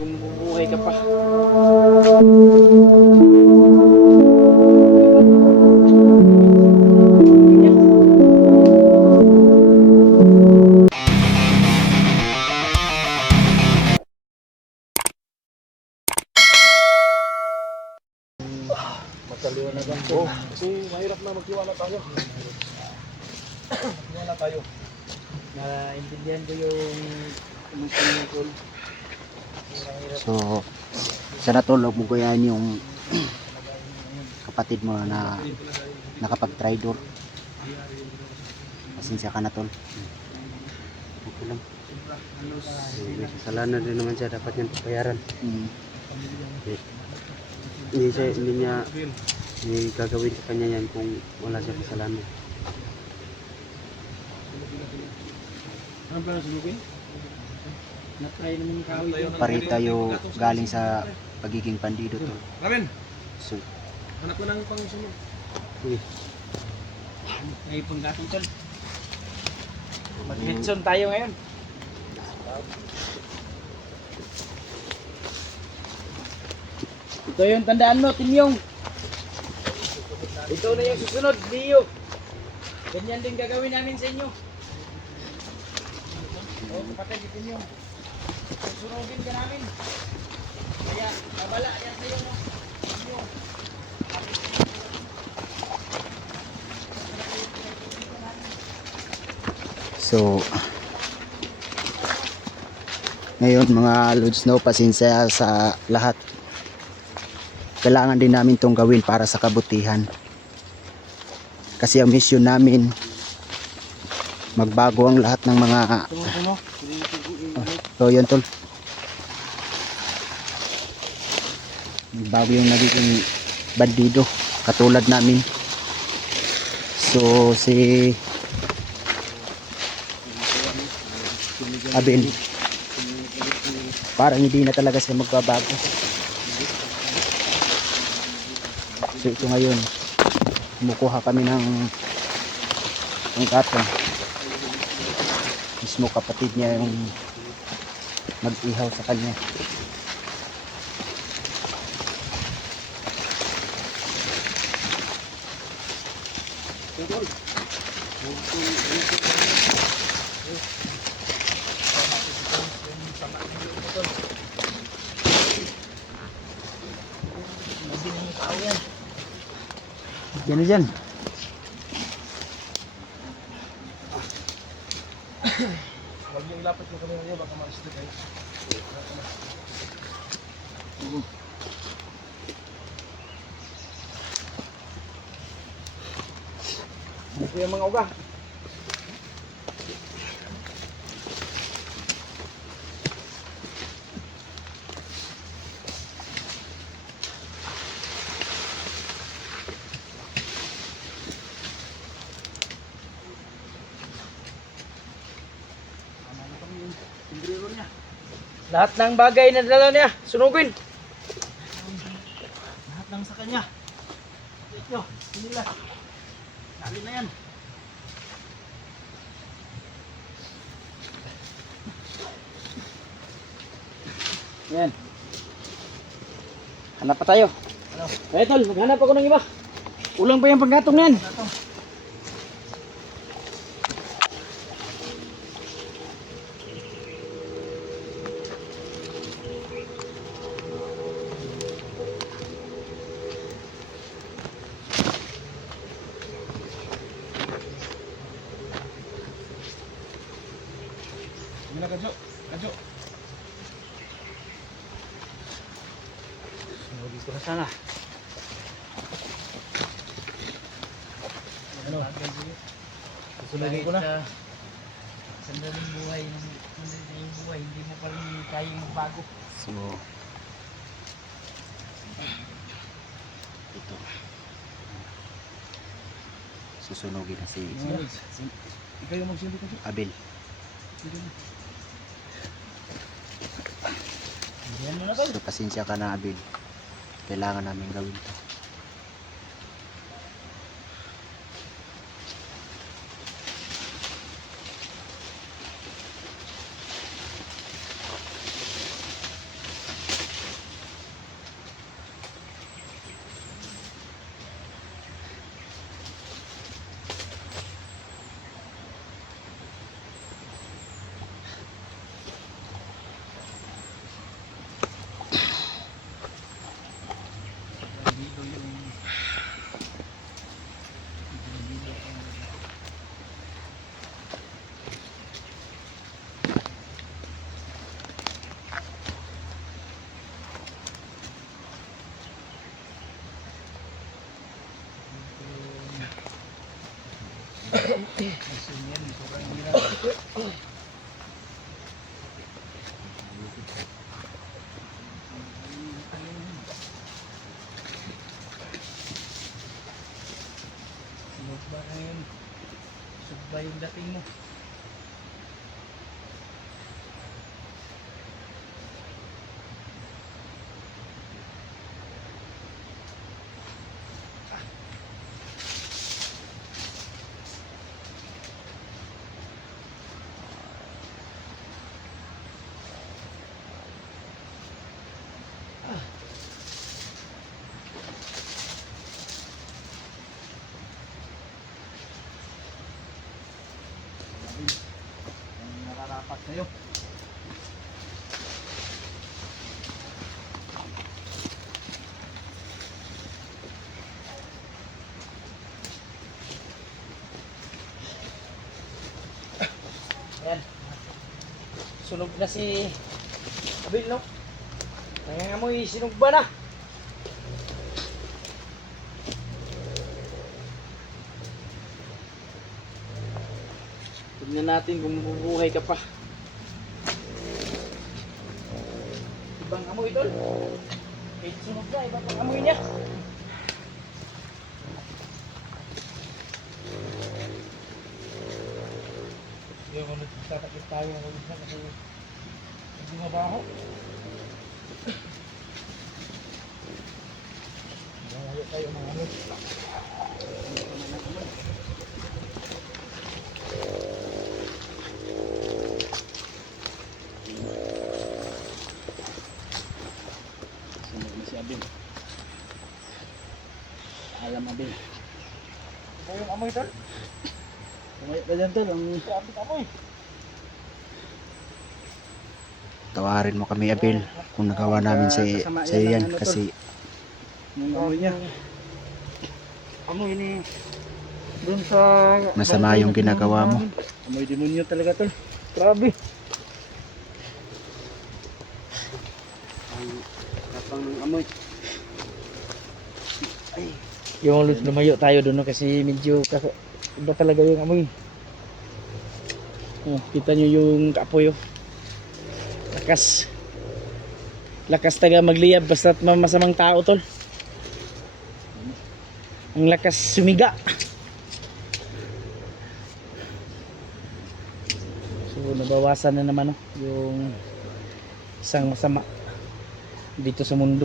Kung bubuhay ka pa. Magkaliwanagan po. Kasi mahirap na magtiwala tayo. Magtiwala tayo. Naintindihan ko yung emotion mo, Tol. So, sana tol, huwag mo gayahin yung kapatid mo na nakapag-tridor. Pasensya ka na tol. Okay lang. Kasalanan din naman siya, dapat niyang papayaran. Mm. Hindi niya gagawin sa kanya yan kung wala siya kasalanan. Ano ba na sunugin? Na-try naman yung kahoy. Pare tayo galing sa pagiging bandido tol. Ramen, So, anak ko nang pang sunod. May panggatong, Tol. Mag-litson tayo ngayon. Ito yung tandaan mo, Timyong. Ito na yung susunod, Leo. Ganyan din gagawin namin sa inyo. O, kapatid, Timyong. Susunugin ka namin. Kaya, babala yan sa'yo, no? Timyong. so ngayon mga Lods, no, pasensya sa lahat. Kailangan din namin itong gawin para sa kabutihan. Kasi ang mission namin, magbago ang lahat ng mga so yun tol, magbago yung nagiging bandido katulad namin. So si Abel parang hindi na talaga siya magbabago. So ito ngayon, kumukuha kami ng gatong. Mismo kapatid niya yung nag-ihaw sa kanya. Yan dyan. Huwag niyo ilapit mo kami ngayon, baka ma-restrict kayo. Ito yung mga uga. Lahat ng bagay na dala niya, sunugin. Lahat ng sa kanya. Ito, sinilas. Dali na yan. Yan. Hanap pa tayo. Eh tol, maghanap ako ng iba. Ulang pa yung paggatong na yan. Hindi na, Kadyo. Kadyo. Sunugin ko na sana. Ano? Sunugin ko na. Sandaling buhay, sandaling buhay, hindi mo pa rin kayang bago. So ito, susunugin na si Ikaw yung magsilbi, Kadyo. Abel. Yan mo na tol. So pasensya ka na Abel, kailangan namin gawin to. Kasi yan, sobrang hirap. Sunod ba ngayon? Sunod ba yung dating mo? Ang nararapat sa'yo. Ayan. Sunog na si Abil, no? Nangangamoy, sinog ba na? Tignan natin kung mabubuhay ka pa. Ibang amoy tol. Kahit sunog na, iba pang amoy niya. Yung ano, tatakit tayo ng ulit na kasi hindi mabaho. Malayo tayo mga ano. Sunog na si Abil. Alam Abil. Ito yung amoy tol. Tumayot na dyan tol. Ang grabe amoy. Tawarin mo kami, Abil, kung nagawa namin sa iyo yan kasi Yung amoy niya. Amoy ni doon sa masama yung ginagawa mo. amoy demonyo talaga tol. Grabe. Ang tapang ng amoy. Yung lumayo tayo doon no, kasi medyo iba talaga yung amoy. Oh, kita nyo yung kaapoy oh. Lakas. Lakas taga magliyab basta masamang tao tol. Ang lakas sumiga. So nabawasan na naman oh, yung isang masama dito sa mundo.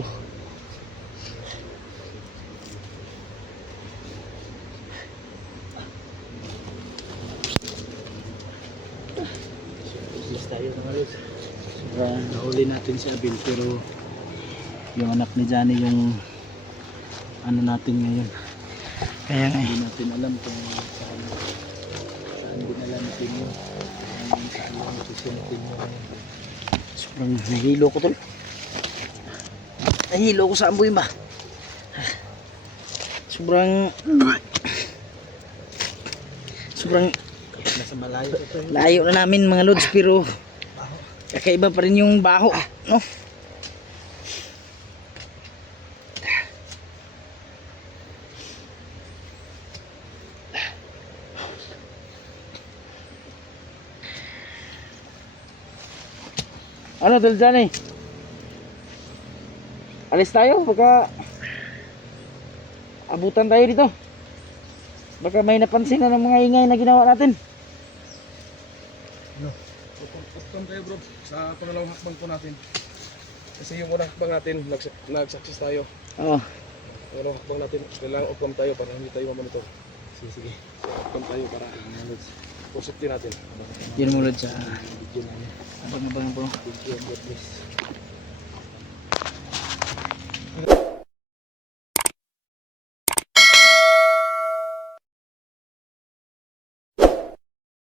Tayo mga lods. Sobrang nahuli natin si Abil pero yung anak ni Johnny yung ano natin ngayon. Kaya nga hindi natin alam kung saan dinala natin yun. Saan lang susunutin mo ngayon. Sobrang nahilo ko tol. Nahilo ko sa amboy ba? Sobrang Nasa malayo ito. layo na namin mga lods pero kakaiba pa rin yung baho no? Ano tol Johnny? Alis tayo baka abutan tayo dito. Baka may napansin na ng mga ingay na ginawa natin. Upton tayo bro sa pangalawang hakbang po natin. Kasi yung unang hakbang natin, nag-success tayo. Oo. Yung unang hakbang natin, kailangan upton tayo para hindi tayo mamanito. Sige. So, upton tayo para for safety natin. Yun mulod sa Video namin. abang-abang po. Thank you and God bless.